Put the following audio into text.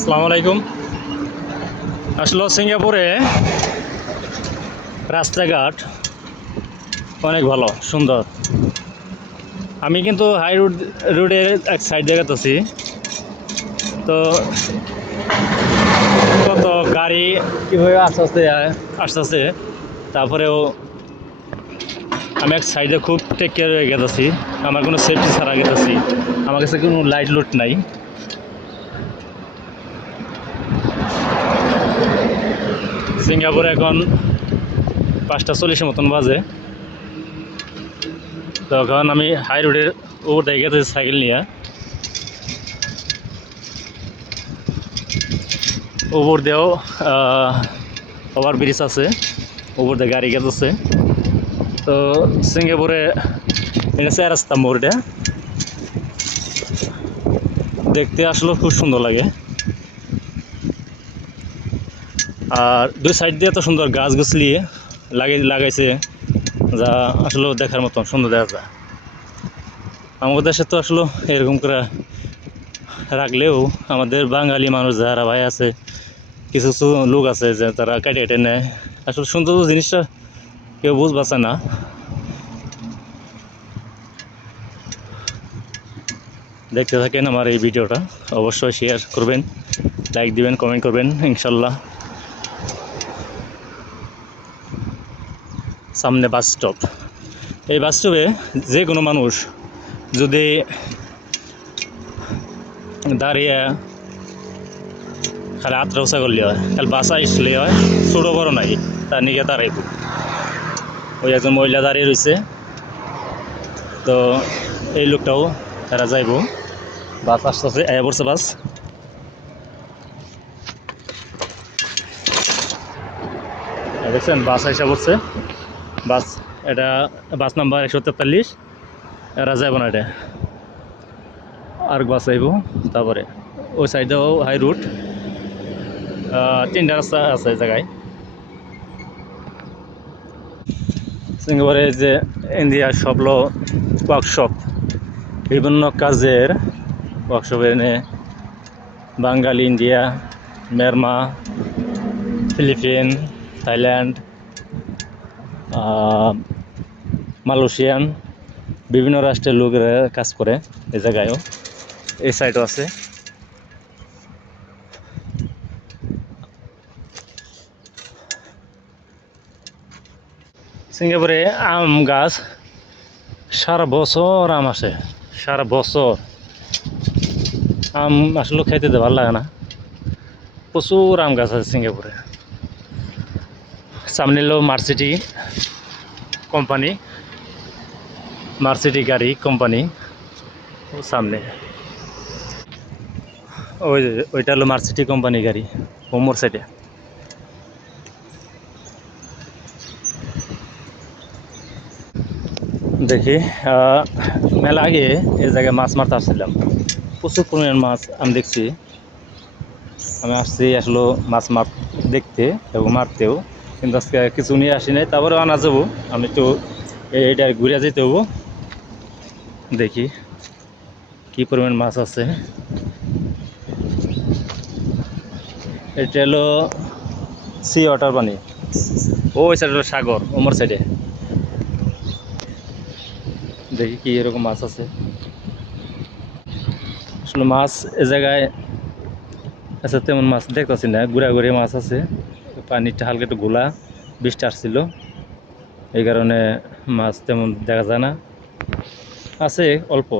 আসসালামু আলাইকুম। আসলে সিঙ্গাপুরে রাস্তাঘাট অনেক ভালো, সুন্দর। আমি কিন্তু হাই রোডের এক সাইড দেখাতেছি। তো কত গাড়ি কীভাবে আস্তে আস্তে আসতেছে, তারপরেও আমি এক সাইডে খুব টেক কেয়ার হয়ে গেতেছি। আমার কোনো সেফটি ছাড়া গেতেছি, আমার কাছে কোনো লাইট লুট নাই। সিঙ্গাপুরে এখন 5:40 মতন বাজে। তখন আমি হাই রোডের উপর দিয়ে গেতেছি সাইকেল নিয়ে। উপর দিয়েও ওভার ব্রিজ আছে, উপর দিয়ে গাড়ি গেতেছে। তো সিঙ্গাপুরে এটা 4 রাস্তা মোড়টা দেখতে আসলে খুব সুন্দর লাগে। আর দুই সাইড দিয়ে তো সুন্দর গাছ গাছলি লাগাইছে, যা আসলে দেখার মতন সুন্দর দেখা যায়। আমাদের দেশে তো আসলে এরকম করে রাখলেও আমাদের বাঙালি মানুষ যারা ভাই আছে, কিছু কিছু লোক আছে যে তারা কেটে কেটে নেয়। আসলে সুন্দর জিনিসটা কেউ বুঝবাছে না। দেখতে থাকেন আমার এই ভিডিওটা, অবশ্যই শেয়ার করবেন, লাইক দিবেন, কমেন্ট করবেন ইনশাল্লাহ। সামনে বাস স্টপ। এই বাস স্টপে যে কোনো মানুষ যদি দাঁড়িয়ে খালি আত্রা উষা করলে হয়, খালি বাসা আসলে হয়, ছোটো বড় নাই, তার নিকে দাঁড়াইব। ওই একজন মহিলা দাঁড়িয়ে রয়েছে, তো এই লোকটাও তারা যাইব। বাস আসতেছে, আয়া পড়ছে বাস। দেখছেন বাস আইসা পড়ছে। বাস এটা বাস নাম্বার 143। এরা যাইব না, এটা আর বাস আইব। তারপরে ওই সাইডেও হাই রুট, 3টা রাস্তা আছে জায়গায়। সিঙ্গাপুরে যে ইন্ডিয়া সবলো ওয়ার্কশপ, বিভিন্ন কাজের ওয়ার্কশপে এনে Bengali, India, Myanmar, Philippine, Thailand, Malaysian, বিভিন্ন রাষ্ট্রের লোকেরা কাজ করে এই জায়গায়ও। এই সাইডও আছে। সিঙ্গাপুরে আম গাছ সারা বছর আম আসে, সারা বছর আম আসলে খাইতে ভালো লাগে না। প্রচুর আম গাছ আছে সিঙ্গাপুরে। সামনে এলো মার্সিটি কোম্পানি, মার্সিটি গাড়ি কোম্পানি সামনে। ওইটা হলো মার্সিটি কোম্পানি গাড়ি, হোমোর সাইডে। দেখি মেলা আগে এই জায়গায় মাছ মারতে আসছিলাম, প্রচুর পরিমাণ মাছ আমি দেখছি। আমি আসছি আসলে মাছ দেখতে এবং মারতেও, কিন্তু আজকে কিছু নিয়ে আসি নাই। তারপরে আনা যাবো, আমি তো এইটা ঘুরে যেতে হবো। দেখি কি পরিমাণ মাছ আছে। এটা হলো সি ওয়াটার পানি, ওই সাইড হলো সাগর, ওমর সাইডে। দেখি কি এরকম মাছ আছে। আসলে মাছ এ জায়গায় আচ্ছা তেমন মাছ দেখতেছি না, ঘুরে মাছ আছে। পানিটা হালকা একটু ঘোলা, বৃষ্টি আসছিল, এই কারণে মাছ তেমন দেখা যায় না, আছে অল্প।